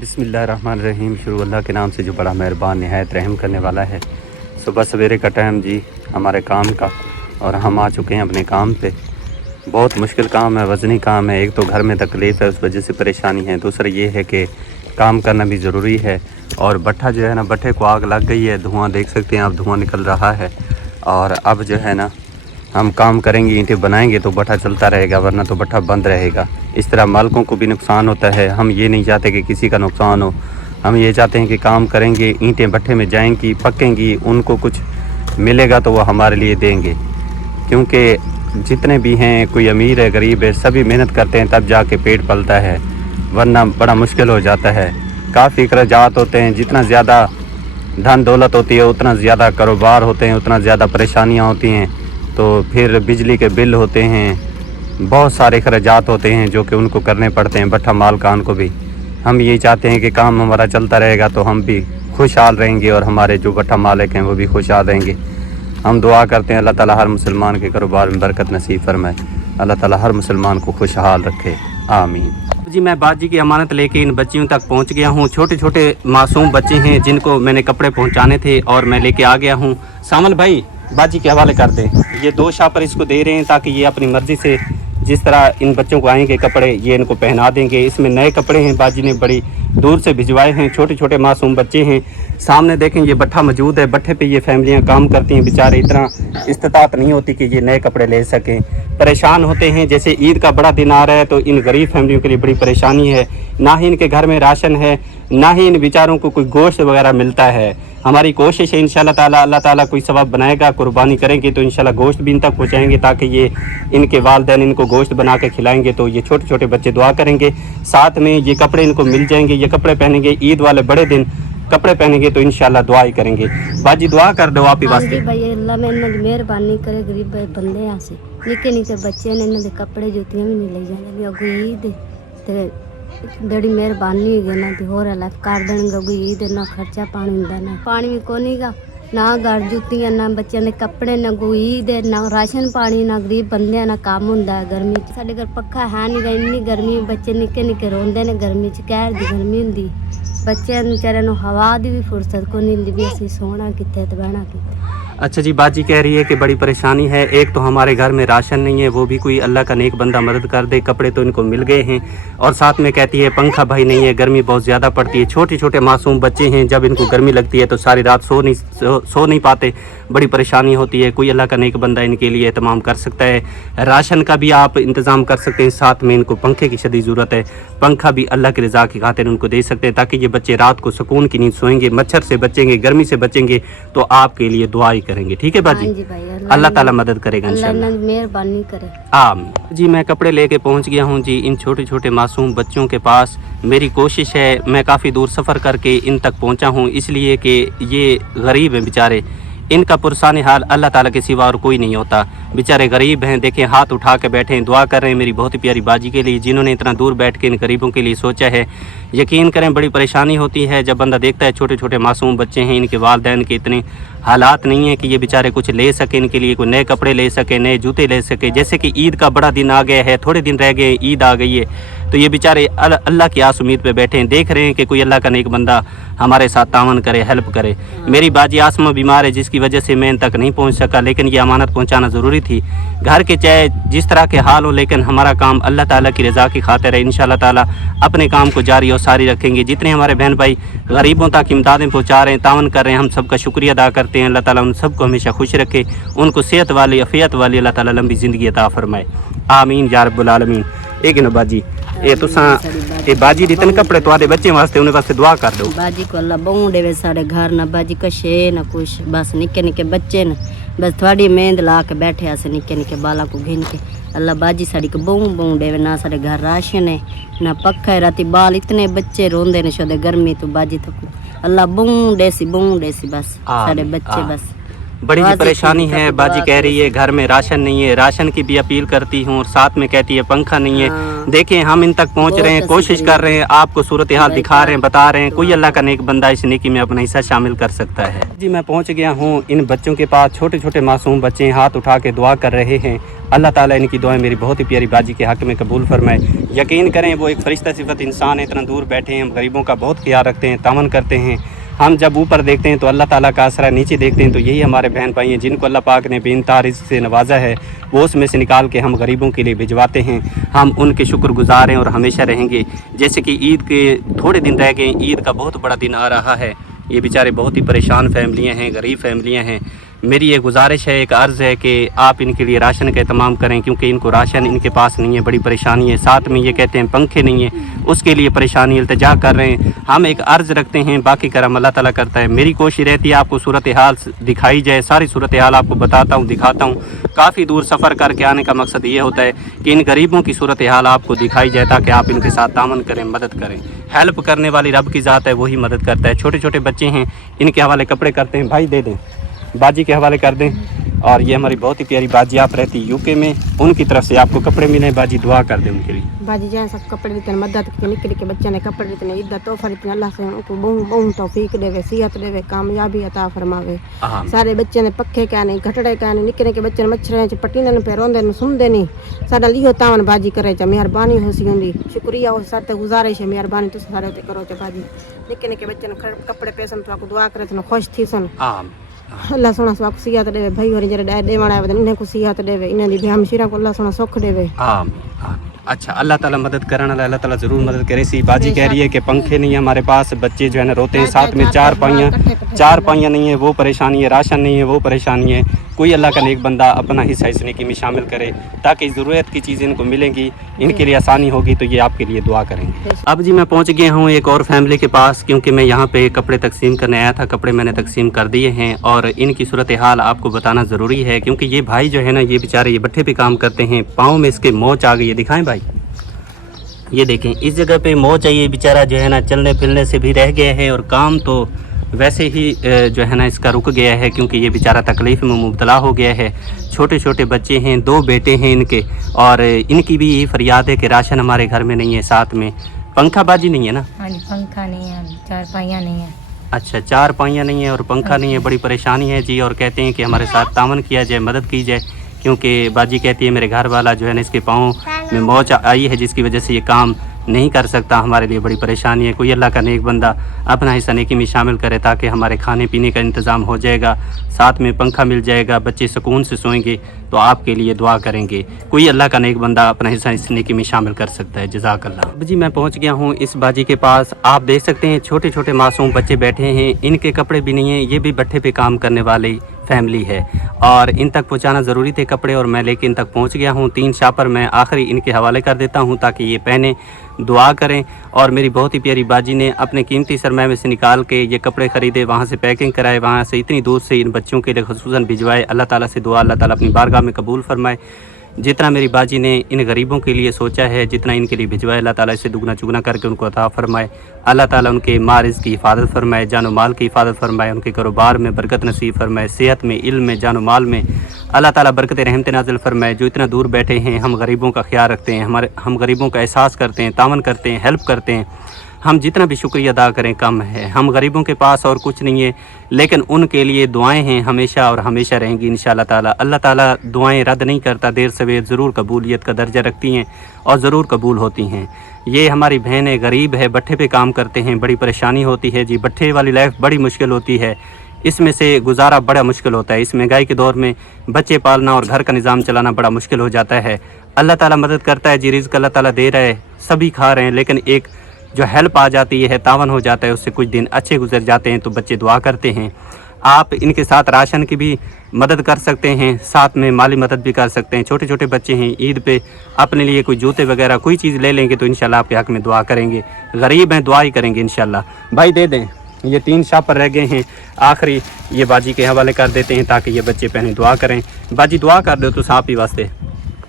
बिस्मिल्लाहिर्रहमानिर्रहीम। शुरू अल्लाह के नाम से जो बड़ा मेहरबान निहायत रहम करने वाला है। सुबह सवेरे का टाइम जी हमारे काम का, और हम आ चुके हैं अपने काम पे। बहुत मुश्किल काम है, वज़नी काम है। एक तो घर में तकलीफ़ है, उस वजह से परेशानी है। दूसरा ये है कि काम करना भी ज़रूरी है। और भट्ठा जो है ना, भट्ठे को आग लग गई है, धुआं देख सकते हैं आप, धुआं निकल रहा है। और अब जो है ना, हम काम करेंगे, ईंटें बनाएंगे तो भट्ठा चलता रहेगा, वरना तो भट्ठा बंद रहेगा। इस तरह मालिकों को भी नुकसान होता है। हम ये नहीं चाहते कि किसी का नुकसान हो। हम ये चाहते हैं कि काम करेंगे, ईंटें भट्ठे में जाएंगी, पकेंगी, उनको कुछ मिलेगा तो वो हमारे लिए देंगे। क्योंकि जितने भी हैं, कोई अमीर है, गरीब है, सभी मेहनत करते हैं तब जाके पेट पलता है, वरना बड़ा मुश्किल हो जाता है। काफ़ी अखराजात होते हैं। जितना ज़्यादा धन दौलत होती है, उतना ज़्यादा कारोबार होते हैं, उतना ज़्यादा परेशानियाँ होती हैं। तो फिर बिजली के बिल होते हैं, बहुत सारे अखराजात होते हैं जो कि उनको करने पड़ते हैं, भट्ठा मालकान को भी। हम यही चाहते हैं कि काम हमारा चलता रहेगा तो हम भी खुशहाल रहेंगे और हमारे जो भट्ठा मालिक हैं वो भी खुशहाल रहेंगे। हम दुआ करते हैं अल्लाह ताला हर मुसलमान के कारोबार में बरकत नसीब फरमाए। अल्लाह ताला हर मुसलमान को खुशहाल रखे, आमीन। जी, मैं बाजी की अमानत लेके इन बच्चियों तक पहुंच गया हूं। छोटे छोटे मासूम बच्चे हैं जिनको मैंने कपड़े पहुंचाने थे और मैं लेके आ गया हूं। सामल भाई, बाजी के हवाले कर दें। ये 2 शापर इसको दे रहे हैं ताकि ये अपनी मर्ज़ी से जिस तरह इन बच्चों को आएंगे कपड़े, ये इनको पहना देंगे। इसमें नए कपड़े हैं, बाजी ने बड़ी दूर से भिजवाए हैं। छोटे छोटे मासूम बच्चे हैं। सामने देखें, ये भट्ठा मौजूद है। भट्ठे पे ये फैमिलियां काम करती हैं। बेचारे इतना इस्तात नहीं होती कि ये नए कपड़े ले सकें, परेशान होते हैं। जैसे ईद का बड़ा दिन आ रहा है तो इन गरीब फैमिलियों के लिए बड़ी परेशानी है। ना ही इनके घर में राशन है, ना ही इन बेचारों को कोई गोश्त वगैरह मिलता है। हमारी कोशिश है इंशाल्लाह ताला, अल्लाह ताला कोई सवाब बनाएगा, कुर्बानी करेंगे तो इंशाल्लाह गोश्त भी इन तक पहुँचाएंगे ताकि ये इनके वालिदैन इनको गोश्त बना के खिलाएंगे। तो ये छोटे छोटे बच्चे दुआ करेंगे, साथ में ये कपड़े इनको मिल जाएंगे। ये कपड़े पहनेंगे, ईद वाले बड़े दिन कपड़े पहनेंगे तो इंशाल्लाह दुआ ही करेंगे। बाजी दुआ कर दो आप ही वास्ते। भाई अल्लाह में इन्हां दी मेहरबानी करे, गरीब बंदे आ से निक्के निक्के बच्चे ने, इन्हां दे कपड़े जुतियां भी नहीं ले जांदे भी अगो ईद ते बड़ी मेहरबानी है ना दी होर हेल्प कर देणगे। अगो ईद ना खर्चा पानी हुंदा, ना पानी भी कोनी गा, ना घर जुतियां, ना बच्चों दे कपड़े, ना कोई ईद, ना राशन पानी, ना गरीब बंदे ना काम हुंदा। गर्मी साडे घर पक्खा है नहीं गा, इन्नी गर्मी, बच्चे निक्के निक्के रोंदे ने गर्मी च, कहर दी गर्मी हुंदी। बच्चे बेचारे नूं हवा दी भी फुर्सत को नहीं हुंदी भी असीं सोना कित्थे ते बहना कित्थे। अच्छा जी, बाजी कह रही है कि बड़ी परेशानी है। एक तो हमारे घर में राशन नहीं है, वो भी कोई अल्लाह का नेक बंदा मदद कर दे। कपड़े तो इनको मिल गए हैं, और साथ में कहती है पंखा भाई नहीं है, गर्मी बहुत ज़्यादा पड़ती है। छोटे छोटे मासूम बच्चे हैं, जब इनको गर्मी लगती है तो सारी रात सो नहीं पाते, बड़ी परेशानी होती है। कोई अल्लाह का नेक बंदा इनके लिए एहतमाम कर सकता है। राशन का भी आप इंतज़ाम कर सकते हैं, साथ में इनको पंखे की शदीद ज़रूरत है। पंखा भी अल्लाह की रज़ा की खातिर उनको दे सकते हैं ताकि ये बच्चे रात को सुकून की नींद सोएंगे, मच्छर से बचेंगे, गर्मी से बचेंगे। तो आपके लिए दुआ ही करेंगे, ठीक है बाजी? अल्लाह ताला मदद करेगा इंशाल्लाह, मेहरबानी करे, आमीन। जी, मैं कपड़े लेके पहुंच गया हूं जी इन छोटे छोटे मासूम बच्चों के पास। मेरी कोशिश है, मैं काफ़ी दूर सफ़र करके इन तक पहुंचा हूं, इसलिए कि ये गरीब हैं बेचारे। इनका पुरसाने हाल अल्लाह ताला के सिवा और कोई नहीं होता। बेचारे गरीब हैं, देखें हाथ उठा के बैठे हैं, दुआ कर रहे हैं मेरी बहुत ही प्यारी बाजी के लिए, जिन्होंने इतना दूर बैठ के इन गरीबों के लिए सोचा है। यकीन करें बड़ी परेशानी होती है जब बंदा देखता है छोटे छोटे मासूम बच्चे हैं, इनके वालिदैन के इतने हालात नहीं है कि ये बेचारे कुछ ले सके, इनके लिए कोई नए कपड़े ले सके, नए जूते ले सके। जैसे कि ईद का बड़ा दिन आ गया है, थोड़े दिन रह गए, ईद आ गई है, तो ये बेचारे अल्लाह की आस उम्मीद पे बैठे हैं, देख रहे हैं कि कोई अल्लाह का नेक बंदा हमारे साथ तावन करे, हेल्प करे। मेरी बाजी आसमा बीमार है जिसकी वजह से मैं इन तक नहीं पहुंच सका, लेकिन ये अमानत पहुंचाना ज़रूरी थी। घर के चाहे जिस तरह के हाल हो, लेकिन हमारा काम अल्लाह ताला की रज़ा की खातिर है। इंशाल्लाह ताला अपने काम को जारी और सारी रखेंगे। जितने हमारे बहन भाई गरीबों तक इमदादें पहुँचा रहे हैं, तावन कर रहे हैं, हम सबका शुक्रिया अदा करते हैं। अल्लाह ताला उन सबको हमेशा खुश रखे, उनको सेहत वाली अफियत वाली अल्लाह ताला लंबी ज़िंदगी अता फरमाए, आमीन या रब्बुल आलमीन। एक न बाजी ये तुसा ये बाजी दितन कपड़े तो आदे बच्चे वास्ते उन्हें वास्ते दुआ कर दो। बाजी को अल्लाह बहु देवे साढ़े घर, ना बाजी कशे ना कुछ, बस निक्के निक्के बच्चे न, बस थोड़ी मेहनत ला के बैठे ऐसे निक्के निक्के बाला को घिन के। अल्लाह बाजी साड़ी को बहु देवे, ना साढ़े घर राशन है, ना पक्का है। राती बाल इतने बच्चे रोंदे ने शोदे गर्मी तो बाजी तो अल्लाह बहु देसी बस साढ़े बच्चे बस बड़ी जी परेशानी है। बाजी कह रही है घर में राशन नहीं है, राशन की भी अपील करती हूँ और साथ में कहती है पंखा नहीं है। देखिए हम इन तक पहुँच रहे हैं, कोशिश कर रहे हैं, आपको सूरत हाल दिखा रहे हैं, बता रहे हैं, कोई अल्लाह का नेक बंदा इस नेकी में अपना हिस्सा शामिल कर सकता है। जी मैं पहुँच गया हूँ इन बच्चों के पास, छोटे छोटे मासूम बच्चे हाथ उठा के दुआ कर रहे हैं। अल्लाह ताला इनकी दुआएं मेरी बहुत ही प्यारी बाजी के हक़ में कबूल फरमाए। यकीन करें वो एक फरिश्ता सिफत इंसान है, इतना दूर बैठे हैं, हम गरीबों का बहुत ख्याल रखते हैं, तावन करते हैं। हम जब ऊपर देखते हैं तो अल्लाह ताला का असरा, नीचे देखते हैं तो यही हमारे बहन भाई हैं जिनको अल्लाह पाक ने बेइंतहा रिज़्क़ से नवाजा है, वो उसमें से निकाल के हम गरीबों के लिए भिजवाते हैं। हम उनके शुक्रगुजार हैं और हमेशा रहेंगे। जैसे कि ईद के थोड़े दिन रह गए, ईद का बहुत बड़ा दिन आ रहा है। ये बेचारे बहुत ही परेशान फैमिलियाँ हैं, गरीब फैमिलियाँ हैं। मेरी ये गुजारिश है, एक अर्ज़ है कि आप इनके लिए राशन का एहतमाम करें, क्योंकि इनको राशन इनके पास नहीं है, बड़ी परेशानी है। साथ में ये कहते हैं पंखे नहीं है, उसके लिए परेशानी, इल्तिजा कर रहे हैं। हम एक अर्ज़ रखते हैं, बाकी करम अल्लाह ताला करता है। मेरी कोशिश रहती है आपको सूरत हाल दिखाई जाए, सारी सूरत हाल आपको बताता हूँ, दिखाता हूँ। काफ़ी दूर सफ़र करके आने का मकसद ये होता है कि इन गरीबों की सूरत हाल आपको दिखाई जाए, ताकि आप इनके साथ तामन करें, मदद करें। हेल्प करने वाली रब की ज़ात है, वही मदद करता है। छोटे छोटे बच्चे हैं, इनके हवाले कपड़े करते हैं, भाई दे दें, बाजी के हवाले कर दें। और ये हमारी बहुत ही प्यारी बाजी, आप रहती यूके में, उनकी तरफ से आपको कपड़े मिले, बाजी दुआ कर दें उनके लिए। बाजी जहाँ सब कपड़े देते हैं, मदद की निके निके बच्चे ने कपड़े देते हैं, इद्दत तोहफा देते हैं। अल्लाह से उनको बहु तौफीक देवे, सेहत देवे, कामयाबी अता फरमावे। सारे बच्चे ने पक्खे क्या नहीं, घटड़े क्या नहीं, निके निके बच्चे मच्छर पट्टीने पे रोंदे ने, सुनते नहीं। साडा लियो तावन बाजी करे चा, मेहरबानी हो सी होंदी, शुक्रिया हो साथ गुजारिश है, मेहरबानी तुम सारे ते करो चा बाजी। निके निके बच्चे ने कपड़े पेसन तो आपको दुआ करे तो खुश थी सन। अल्लाह सोना सबको सियात देवे, भाई और जरे डे देवण आवे इन्हें को सियात देवे, इन्हें दी हमशीरा को अल्लाह सोना सुख देवे। अच्छा, अल्लाह ताला मदद करने वाला, अल्लाह ताला ज़रूर मदद करे। सी बाजी कह रही है कि पंखे नहीं है हमारे पास, बच्चे जो है ना रोते हैं, साथ में चार पाइयाँ नहीं है, वो परेशानी है, राशन नहीं है, वो परेशानी है। कोई अल्लाह का नेक बंदा अपना हिस्सा इस नेकी में शामिल करे, ताकि ज़रूरत की चीज़ें इनको मिलेंगी, इनके लिए आसानी होगी, तो ये आपके लिए दुआ करेंगे। अब जी मैं पहुंच गया हूं एक और फैमिली के पास, क्योंकि मैं यहां पे कपड़े तकसीम करने आया था। कपड़े मैंने तकसीम कर दिए हैं और इनकी सूरत हाल आपको बताना ज़रूरी है, क्योंकि ये भाई जो है ना, ये बेचारे ये भट्ठे पे काम करते हैं, पाँव में इसके मोच आ गई है। दिखाएं भाई, ये देखें, इस जगह पे मोच है, ये बेचारा जो है ना चलने फिरने से भी रह गया है, और काम तो वैसे ही जो है ना इसका रुक गया है, क्योंकि ये बेचारा तकलीफ़ में मुब्तला हो गया है। छोटे छोटे बच्चे हैं, 2 बेटे हैं इनके, और इनकी भी यही फरियाद है कि राशन हमारे घर में नहीं है, साथ में पंखा बाजी नहीं है ना। हाँ जी, पंखा नहीं है, 4 पाइयाँ नहीं है। अच्छा, 4 पाइयाँ नहीं है और पंखा नहीं है, बड़ी परेशानी है जी। और कहते हैं कि हमारे साथ तावन किया जाए, मदद की जाए, क्योंकि बाजी कहती है मेरे घर वाला जो है ना इसके पाँव में मोच आई है, जिसकी वजह से ये काम नहीं कर सकता। हमारे लिए बड़ी परेशानी है। कोई अल्लाह का नेक बंदा अपना हिस्सा नेकी में शामिल करे, ताकि हमारे खाने पीने का इंतज़ाम हो जाएगा, साथ में पंखा मिल जाएगा, बच्चे सुकून से सोएंगे, तो आपके लिए दुआ करेंगे। कोई अल्लाह का नेक बंदा अपना हिस्सा इस नेकी में शामिल कर सकता है। जज़ाकल्लाह। अब जी मैं पहुंच गया हूं इस बाजी के पास। आप देख सकते हैं छोटे छोटे मासूम बच्चे बैठे हैं, इनके कपड़े भी नहीं हैं। ये भी भट्ठे पे काम करने वाले फैमिली है, और इन तक पहुंचाना ज़रूरी थे कपड़े, और मैं लेके इन तक पहुंच गया हूं। 3 शापर मैं आखिरी इनके हवाले कर देता हूं, ताकि ये पहने, दुआ करें। और मेरी बहुत ही प्यारी बाजी ने अपने कीमती सरमाए में से निकाल के ये कपड़े ख़रीदे, वहाँ से पैकिंग कराए, वहाँ से इतनी दूर से इन बच्चों के लिए खुसूसन भिजवाए। अल्लाह ताला से दुआ, अल्लाह ताला अपनी बारगाह में कबूल फरमाए। जितना मेरी बाजी ने इन गरीबों के लिए सोचा है, जितना इनके लिए भिजवाए, अल्लाह ताला इससे दुगना चुगना करके उनको अता फरमाए। अल्लाह ताला उनके मारिज़ की हिफाजत फरमाए, जानो माल की हिफाजत फरमाए, उनके कारोबार में बरकत नसीब फरमाए, सेहत में, इल्म में, जानो माल में अल्लाह ताला बरकत रहमत नाज़िल फरमाए। जो इतना दूर बैठे हैं, हम गरीबों का ख्याल रखते हैं, हम गरीबों का एहसास करते हैं, तावन करते हैं, हेल्प करते हैं। हम जितना भी शुक्रिया अदा करें कम है। हम गरीबों के पास और कुछ नहीं है, लेकिन उनके लिए दुआएं हैं हमेशा और हमेशा रहेंगी इंशाअल्लाह ताला। अल्लाह ताला दुआएं रद्द नहीं करता, देर सवेर ज़रूर कबूलियत का दर्जा रखती हैं और ज़रूर कबूल होती हैं। ये हमारी बहन है, गरीब है, भट्ठे पे काम करते हैं, बड़ी परेशानी होती है जी। भट्ठे वाली लाइफ बड़ी मुश्किल होती है, इसमें से गुजारा बड़ा मुश्किल होता है। इस महंगाई के दौर में बच्चे पालना और घर का निज़ाम चलाना बड़ा मुश्किल हो जाता है। अल्लाह ताला मदद करता है जी, रिज़्क़ अल्लाह ताला दे रहा है, सभी खा रहे हैं, लेकिन एक जो हेल्प आ जाती है, तावन हो जाता है, उससे कुछ दिन अच्छे गुजर जाते हैं, तो बच्चे दुआ करते हैं। आप इनके साथ राशन की भी मदद कर सकते हैं, साथ में माली मदद भी कर सकते हैं। छोटे छोटे बच्चे हैं, ईद पे अपने लिए कोई जूते वगैरह कोई चीज़ ले लेंगे तो इंशाल्लाह आपके हक़ में दुआ करेंगे। गरीब हैं, दुआ ही करेंगे इंशाल्लाह। भाई दे दें, ये 3 शापर रह गए हैं, आखिरी ये बाजी के हवाले कर देते हैं, ताकि ये बच्चे पहले दुआ करें। बाजी दुआ कर दो तो साफ ही वास्ते।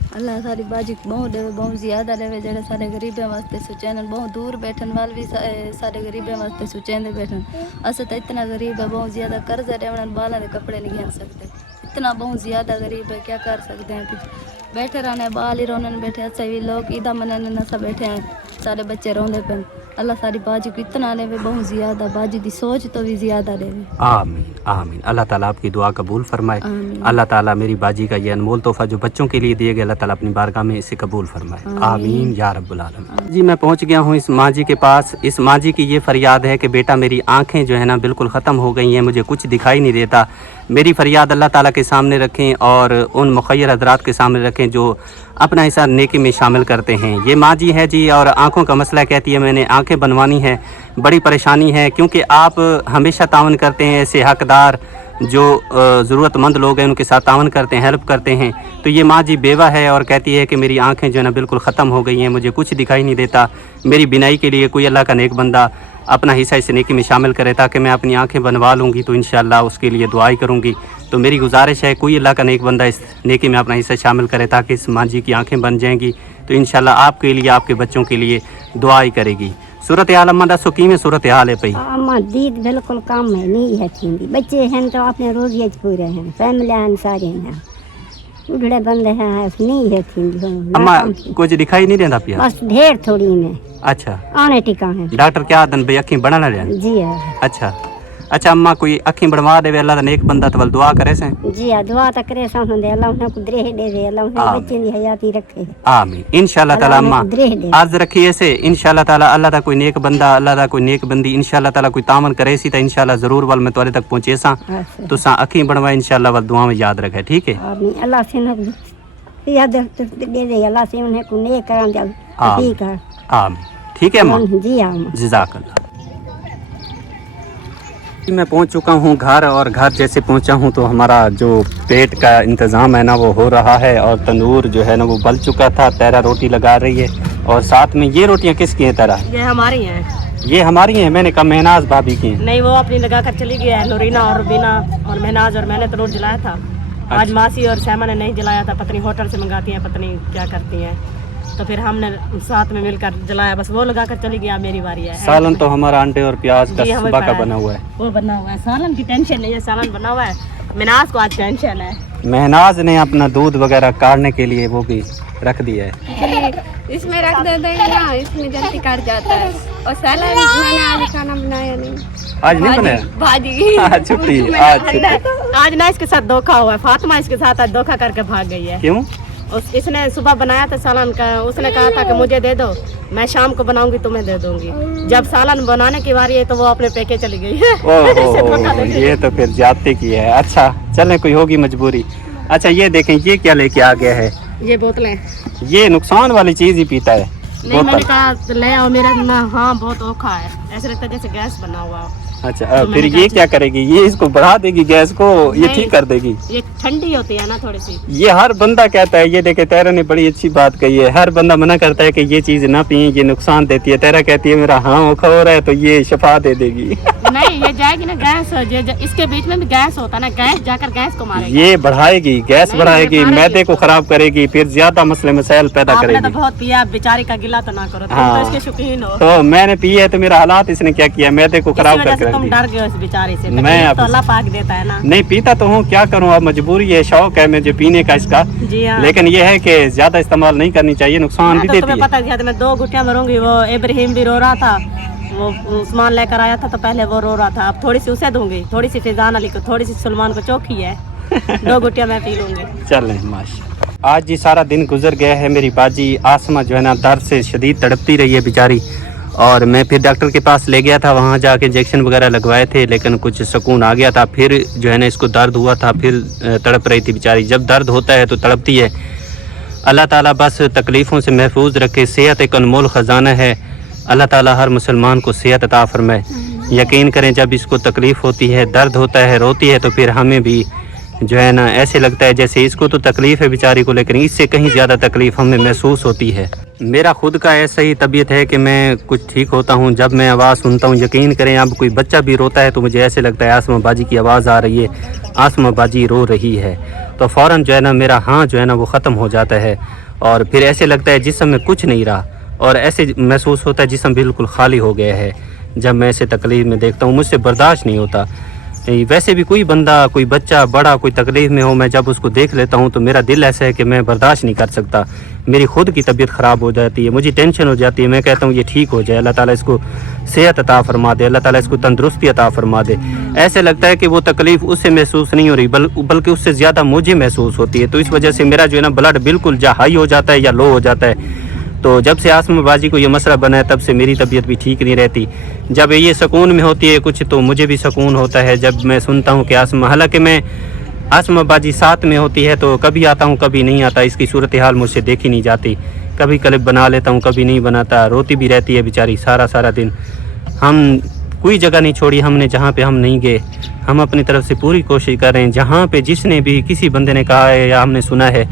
अल्लाह सारी बाजी बहुत देवे, बहुत ज़्यादा देवे। जेड़े सारे गरीबें वास्ते सुचैन, बहुत दूर बैठन वाले भी सारे गरीबें वास्ते सुचैंदे बैठन। अस तो इतना गरीब है, बहुत ज़्यादा कर्ज है, बालों के कपड़े नहीं घन सकते, इतना बहुत ज़्यादा गरीब है, क्या कर सकते हैं। बैठे रहने बाल ही रोने बैठे, अच्छा भी लोग ईदा मनाने न सब बैठे हैं, सारे बच्चे रोंदे पे। अल्लाह सारी बाजी को इतना देवे, बहुत ज़्यादा बाजी की सोच तो भी ज़्यादा देवे। आमीन आमीन। अल्लाह ताला आपकी दुआ कबूल फरमाए। अल्लाह ताला मेरी बाजी का ये अनमोल तोहफा जो बच्चों के लिए दिए गए, अल्लाह ताला अपनी बारगाह में इसे कबूल फरमाए। आमीन या रब्बुल आलमीन। जी मैं पहुंच गया हूं इस माँ जी के पास। इस माँ जी की ये फरियाद है कि बेटा मेरी आंखें जो है ना बिल्कुल ख़त्म हो गई हैं, मुझे कुछ दिखाई नहीं देता। मेरी फरियाद अल्लाह ताला के सामने रखें और उन मुखय्यर हज़रात के सामने रखें जो अपना हिस्सा नेकी में शामिल करते हैं। ये माँ जी है जी, और आँखों का मसला कहती है मैंने आँखें बनवानी है, बड़ी परेशानी है, क्योंकि आप हमेशा तावन करते हैं, ऐसे हकदार जो ज़रूरतमंद लोग हैं उनके साथ तावन करते हैं, हेल्प करते हैं। तो ये माँ जी बेवा है और कहती है कि मेरी आंखें जो है ना बिल्कुल ख़त्म हो गई हैं, मुझे कुछ दिखाई नहीं देता। मेरी बिनाई के लिए कोई अल्लाह का नेक बंदा अपना हिस्सा इस नेकी में शामिल करे ताकि मैं अपनी आंखें बनवा लूँगी, तो इंशाअल्लाह उसके लिए दुआई करूँगी। तो मेरी गुजारिश है कोई अल्लाह का नेक बंदा इस नेकी में अपना हिस्सा शामिल करे ताकि इस माँ जी की आंखें बन जाएंगी, तो इंशाअल्लाह आपके लिए, आपके बच्चों के लिए दुआई करेगी। सूरत हाल अम्मा दसो किवें सूरत हाल है पई? अम्मा दीद बिल्कुल कम है, नहीं है थींदी। बच्चे हैं तो अपने रोजिए पूरे हैं, फैमिली हैं सारे हैं, बुढ़े बंदे हैं, नहीं है थींदी। अम्मा कुछ दिखाई नहीं देता पिया? बस ढेर थोड़ी में अच्छा आने टिका है। डॉक्टर क्या आदन भाई अखी बना ना जी है। अच्छा अच्छा अम्मा कोई अखी बनवा देवे अल्लाह दा नेक बंदा तो वल दुआ करे से। जी हां दुआ तो करे सा होंदे, अल्लाह उन्हें को द्रेह दे दे, अल्लाह उन्हें बच्चे दी हयाती रखे। आमीन इंशाअल्लाह ताला। अम्मा आज रखिए से इंशाअल्लाह ताला, अल्लाह दा कोई नेक बंदा, अल्लाह दा कोई नेक बंदी इंशाअल्लाह ताला कोई तामन करे सी तो इंशाअल्लाह जरूर वल मैं तोरे तक पहुंचे सा, तो सा अखी बनवा इंशाअल्लाह वल दुआ में याद रखे, ठीक है? आमीन। अल्लाह से न याद दे दे, अल्लाह से उन्हें को नेक करां दे, ठीक है? आमीन ठीक है अम्मा। जी हां जज़ाकल्लाह। मैं पहुंच चुका हूं घर, और घर जैसे पहुंचा हूं तो हमारा जो पेट का इंतज़ाम है ना वो हो रहा है, और तंदूर जो है ना वो बल चुका था, तेरा रोटी लगा रही है। और साथ में ये रोटियां किसकी हैं तेरा? ये हमारी हैं। ये हमारी हैं? मैंने कहा महनाज भाभी की हैं। नहीं, वो अपनी लगा कर चली गई है, नूरीना और बीना और महनाज और मैंने तंदूर जलाया था। आज मासी और सैमा ने नहीं जलाया था, पत्नी होटल से मंगाती हैं, पत्नी क्या करती हैं, तो फिर हमने साथ में मिलकर जलाया, बस वो लगा कर चली गई। मेरी बारी है। सालन तो हमारा अंडे और प्याज का सुबह का बना हुआ है, वो बना हुआ है। सालन की टेंशन नहीं है, सालन बना हुआ है। महनाज को आज टेंशन है। महनाज ने अपना दूध वगैरह काटने के लिए वो भी रख दिया है। इसमें रख देते हैं ना, इसमें जल्दी कट जाता है। और सालन मैंने आज खाना बनाया नहीं, आज नहीं बनाया भाजी आज छुट्टी। आज ना इसके साथ धोखा हुआ है, फातिमा इसके साथ आज धोखा करके भाग गई है। क्यों? इसने सुबह बनाया था सालन का, उसने कहा था कि मुझे दे दो, मैं शाम को बनाऊंगी तुम्हें दे दूंगी। जब सालन बनाने की बारी है तो वो अपने पेके चली गई है। ओह ये तो फिर ज्यादती की है। अच्छा चलें, कोई होगी मजबूरी। अच्छा ये देखें, ये क्या लेके आ गया है? ये बोतलें, ये नुकसान वाली चीज ही पीता है। नहीं मैंने कहा ले आओ, मेरा ना हाँ बहुत औखा है, ऐसे लगता है जैसे गैस बना हुआ हो। अच्छा फिर ये क्या करेगी? ये इसको बढ़ा देगी गैस को, ये ठीक कर देगी? ये ठंडी होती है ना थोड़ी सी। ये हर बंदा कहता है, ये देखे तेरा ने बड़ी अच्छी बात कही है, हर बंदा मना करता है कि ये चीज ना पिए, ये नुकसान देती है। तेरा कहती है मेरा हाँ औखा हो रहा है तो ये शफा दे देगी। नहीं ये जाएगी ना गैस, इसके बीच में भी गैस होता है ना, गैस जाकर गैस को मारेगी। ये बढ़ाएगी, गैस बढ़ाएगी, मैदे को खराब करेगी, फिर ज्यादा मसले मसाइल पैदा करेगी। तो बहुत पिया, बेचारी का गिला तो ना करो, तुम तो इसके शौकीन हो। तो मैंने पी है तो मेरा हालात इसने क्या किया, मैदे को खराब करके तुम डर गए बेचारी से। मैं तो अल्लाह पाक देता है ना। नहीं पीता तो हूँ, क्या करूँ, अब मजबूरी है, शौक है मुझे पीने का इसका। जी हाँ। लेकिन ये है कि ज्यादा इस्तेमाल नहीं करनी चाहिए, नुकसान भी देती है। तुम्हें पता है मैं 2 घुटियां मरूंगी। वो इब्राहिम भी रो रहा था, वो उस्मान लेकर आया था तो पहले वो रो रहा था, अब थोड़ी सी उसे दूंगी, थोड़ी सी फिजान अली को, थोड़ी सी सलमान को चौकी है। 2 घुटियां मैं पी लूंगी। चल माशा। आज जी सारा दिन गुजर गया है। मेरी बाजी आसमा जो है ना दर्द से शदीद तड़पती रही है बेचारी, और मैं फिर डॉक्टर के पास ले गया था, वहाँ जाके इंजेक्शन वगैरह लगवाए थे, लेकिन कुछ सुकून आ गया था। फिर जो है ना इसको दर्द हुआ था, फिर तड़प रही थी बेचारी। जब दर्द होता है तो तड़पती है। अल्लाह ताला बस तकलीफ़ों से महफूज रखे। सेहत एक अनमोल ख़जाना है, अल्लाह ताला हर मुसलमान को सेहत अता फरमाए। यकीन करें जब इसको तकलीफ़ होती है, दर्द होता है, रोती है, तो फिर हमें भी जो है ना ऐसे लगता है जैसे इसको तो तकलीफ़ है बेचारी को, लेकिन इससे कहीं ज़्यादा तकलीफ़ हमें महसूस होती है। मेरा खुद का ऐसा ही तबीयत है कि मैं कुछ ठीक होता हूँ जब मैं आवाज़ सुनता हूँ। यकीन करें अब कोई बच्चा भी रोता है तो मुझे ऐसे लगता है आसमा बाजी की आवाज़ आ रही है, आसमा बाजी रो रही है। تو فوراً جو ہے نا میرا ہاں جو ہے نا وہ ختم ہو جاتا ہے اور پھر ایسے لگتا ہے جسم میں کچھ نہیں رہا اور ایسے محسوس ہوتا ہے جسم بالکل خالی ہو گیا ہے جب میں ایسے تکلیف میں دیکھتا ہوں. مجھ سے برداشت نہیں ہوتا. ویسے بھی کوئی بندہ کوئی بچہ بڑا کوئی تکلیف میں ہو میں جب اس کو دیکھ لیتا ہوں تو میرا دل ایسا ہے کہ میں برداشت نہیں کر سکتا. میری خود کی طبیعت خراب ہو جاتی ہے, مجھے ٹینشن ہو جاتی ہے. میں کہتا ہوں یہ ٹھیک ہو جائے, اللہ تعالیٰ اس کو صحت عطا فرما دے, اللہ تعالیٰ اس کو تندرستی عطا فرما دے. ایسے لگتا ہے کہ وہ تکلیف اس سے محسوس نہیں ہو رہی بلکہ اس سے زیادہ مجھے محسوس ہوتی ہے. تو اس وجہ سے میرا جو ہے نا بلڈ بالکل یا ہائی ہو جاتا ہے یا لو ہو جاتا ہے. تو جب سے آسمہ بازی کو یہ مسئلہ بنا ہے تب سے میری طبیعت بھی ٹھیک نہیں رہتی. جب یہ سکون میں ہوتی ہے کچھ تو مجھے بھی سکون ہوتا ہے جب میں سنتا ہوں کہ حالانکہ میں آسمہ بازی ساتھ میں ہوتی ہے تو کبھی آتا ہوں کبھی نہیں آتا. اس کی صورتحال مجھ سے دیکھی نہیں جاتی. کبھی کلپ بنا لیتا ہوں کبھی نہیں بناتا. روتی بھی رہتی ہے بیچاری سارا دن. ہم کوئی جگہ نہیں چھوڑی ہم نے جہاں پہ ہم نہیں گئے. ہم اپنی طرف سے پوری کوشش کر رہے ہیں. جہاں پہ جس نے بھی کسی بندے نے کہا ہے یا ہم نے سنا ہے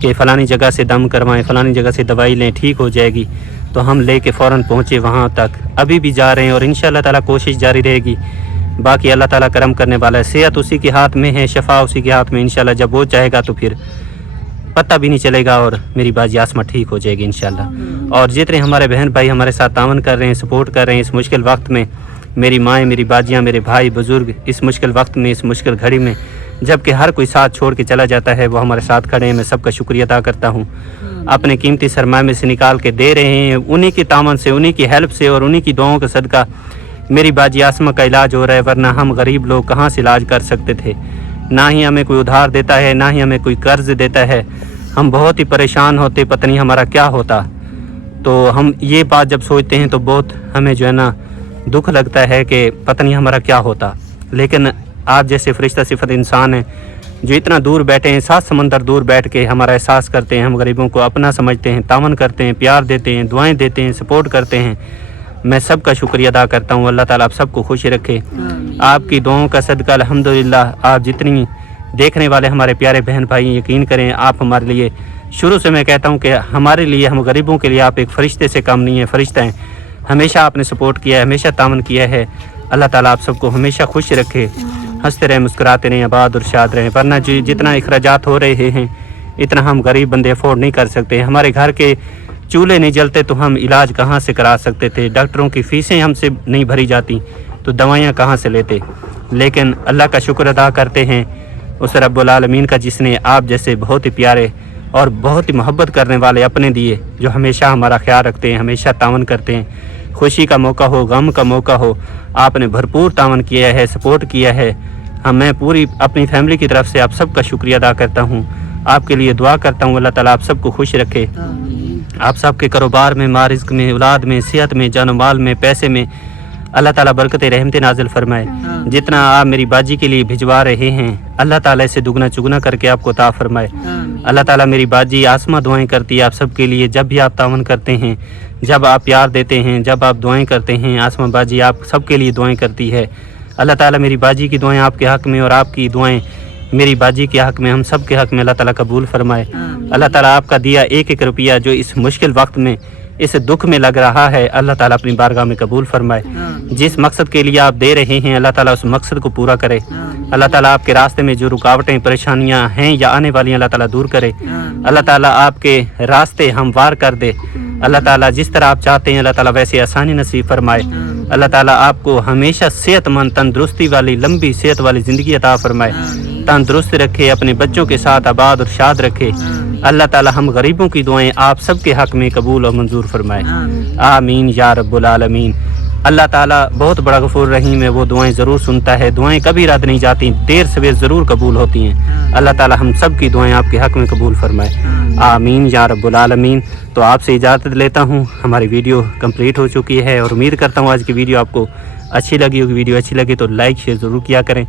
کہ فلانی جگہ سے دم کروائیں, فلانی جگہ سے دوائی لیں ٹھیک ہو جائے گی, تو ہم لے کے فوراً پہنچے وہاں تک. ابھی بھی جا رہے ہیں اور انشاءاللہ تعالیٰ کوشش جاری رہے گی. باقی اللہ تعالیٰ کرم کرنے والا ہے. صحت اسی کے ہاتھ میں ہے, شفا اسی کے ہاتھ میں. انشاءاللہ جب وہ چاہے گا تو پھر پتہ بھی نہیں چلے گا اور میری بازی آسمہ ٹھیک ہو جائے گی انشاءاللہ. اور جتنے ہمارے بہن بھائی ہمارے ساتھ تعاون کر رہے ہیں, سپورٹ کر رہے ہیں اس مشکل وقت میں, میری مائیں, میری باجیاں, میرے بھائی بزرگ, اس مشکل وقت میں, اس مشکل گھڑی میں جب کہ ہر کوئی ساتھ چھوڑ کے چلا جاتا ہے, وہ ہمارے ساتھ کھڑے ہیں. میں سب کا شکریہ ادا کرتا ہوں. اپنے قیمتی سرمایہ میں سے نکال کے دے رہے ہیں. انہی کے تعاون سے, انہی کی ہیلپ سے اور انہی کی دعاؤں کا صدقہ میری باجی آسمہ کا علاج ہو رہا ہے. ورنہ ہم غریب لوگ کہاں سے علاج کر سکتے تھے. نہ ہی ہمیں کوئی ادھار دیتا ہے, نہ ہی ہمیں کوئی قرض دیتا ہے. ہم بہت ہی پریشان ہوتے, پتہ نہیں ہمارا کیا ہوتا. تو ہم یہ بات جب سوچتے ہیں تو بہت ہمیں جو ہے نا دکھ لگتا ہے کہ پتہ نہیں ہمارا کیا ہوتا. لیکن آپ جیسے فرشتہ صفت انسان ہیں جو اتنا دور بیٹھے ہیں, 7 سمندر دور بیٹھ کے ہمارا احساس کرتے ہیں, ہم غریبوں کو اپنا سمجھتے ہیں, تعاون کرتے ہیں, پیار دیتے ہیں, دعائیں دیتے ہیں, سپورٹ کرتے ہیں. میں سب کا شکریہ ادا کرتا ہوں. اللہ تعالیٰ آپ سب کو خوش رکھے. آپ کی دعاؤں کا صدقہ الحمدللہ آپ جتنی دیکھنے والے ہمارے پیارے بہن بھائی یقین کریں, آپ ہمارے لیے شروع سے میں کہتا ہوں کہ ہمارے لیے, ہم غریبوں کے لیے آپ ایک فرشتے سے کم نہیں ہیں, فرشتہ ہیں. ہمیشہ آپ نے سپورٹ کیا ہے, ہمیشہ تعاون کیا ہے. اللہ تعالیٰ آپ سب کو ہمیشہ خوش رکھے, ہنستے رہیں, مسکراتے رہیں, آباد اور شاد رہیں. ورنہ جتنا اخراجات ہو رہے ہیں اتنا ہم غریب بندے افورڈ نہیں کر سکتے. ہمارے گھر کے چولہے نہیں جلتے تو ہم علاج کہاں سے کرا سکتے تھے. ڈاکٹروں کی فیسیں ہم سے نہیں بھری جاتی تو دوائیاں کہاں سے لیتے. لیکن اللہ کا شکر ادا کرتے ہیں اس رب العالمین کا جس نے آپ جیسے بہت ہی پیارے اور بہت ہی محبت کرنے والے اپنے دیے, جو ہمیشہ ہمارا خیال رکھتے ہیں, ہمیشہ تعاون کرتے ہیں. خوشی کا موقع ہو, غم کا موقع ہو, آپ نے بھرپور تعاون کیا ہے, سپورٹ کیا ہے. میں پوری اپنی فیملی کی طرف سے آپ سب کا شکریہ ادا کرتا ہوں. آپ کے لیے دعا کرتا ہوں اللہ تعالیٰ آپ سب کو خوش رکھے. آپ سب کے کاروبار میں, رزق میں, اولاد میں, صحت میں, جان و مال میں, پیسے میں اللہ تعالیٰ برکت رحمت نازل فرمائے. جتنا آپ میری باجی کے لیے بھجوا رہے ہیں اللہ تعالیٰ اسے دگنا چگنا کر کے آپ کو عطا فرمائے. اللہ تعالیٰ میری باجی آسمہ دعائیں کرتی ہے آپ سب کے لیے. جب بھی آپ تعاون کرتے ہیں, جب آپ پیار دیتے ہیں, جب آپ دعائیں کرتے ہیں, آسمہ باجی آپ سب کے لیے دعائیں کرتی ہے. اللہ تعالیٰ میری باجی کی دعائیں آپ کے حق میں اور آپ کی دعائیں میری باجی کے حق میں, ہم سب کے حق میں اللہ تعالیٰ قبول فرمائے. اللہ تعالیٰ آپ کا دیا ایک ایک روپیہ جو اس مشکل وقت میں, اس دکھ میں لگ رہا ہے, اللہ تعالیٰ اپنی بارگاہ میں قبول فرمائے. جس مقصد کے لیے آپ دے رہے ہیں اللہ تعالیٰ اس مقصد کو پورا کرے. اللہ تعالیٰ آپ کے راستے میں جو رکاوٹیں پریشانیاں ہیں یا آنے والی ہیں اللہ تعالیٰ دور کرے. اللہ تعالیٰ آپ کے راستے ہموار کر دے. اللہ تعالیٰ جس طرح آپ چاہتے ہیں اللہ تعالیٰ ویسے آسانی نصیب فرمائے. اللہ تعالیٰ آپ کو ہمیشہ صحت مند, تندرستی والی, لمبی صحت والی زندگی عطا فرمائے. تندرست رکھے, اپنے بچوں کے ساتھ آباد اور شاد رکھے. اللہ تعالیٰ ہم غریبوں کی دعائیں آپ سب کے حق میں قبول اور منظور فرمائے. آمین یا رب العالمین. اللہ تعالیٰ بہت بڑا غفور رحیم ہے, وہ دعائیں ضرور سنتا ہے. دعائیں کبھی رد نہیں جاتی, دیر سویر ضرور قبول ہوتی ہیں. اللہ تعالیٰ ہم سب کی دعائیں آپ کے حق میں قبول فرمائے. آمین یا رب العالمین. تو آپ سے اجازت لیتا ہوں, ہماری ویڈیو کمپلیٹ ہو چکی ہے اور امید کرتا ہوں آج کی ویڈیو آپ کو اچھی لگی ہوگی. ویڈیو اچھی لگی تو لائک شیئر ضرور کیا کریں.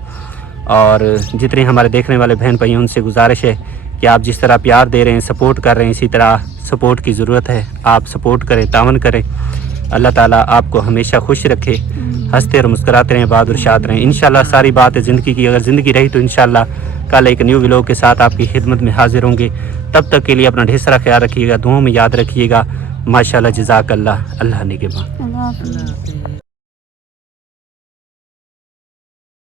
اور جتنے ہمارے دیکھنے والے بہن بھائی ان سے گزارش ہے کہ آپ جس طرح پیار دے رہے ہیں, سپورٹ کر رہے ہیں, اسی طرح سپورٹ کی ضرورت ہے. آپ سپورٹ کریں, تعاون کریں. اللہ تعالیٰ آپ کو ہمیشہ خوش رکھے, ہنستے اور مسکراتے رہیں, آباد اور شاد رہیں. انشاءاللہ ساری بات ہے زندگی کی, اگر زندگی رہی تو انشاءاللہ کل ایک نیو ولاگ کے ساتھ آپ کی خدمت میں حاضر ہوں گے. تب تک کے لیے اپنا ڈھیر سارا خیال رکھیے گا, دعاؤں میں یاد رکھیے گا. ماشاءاللہ, جزاک اللہ. اللہ نگہبان.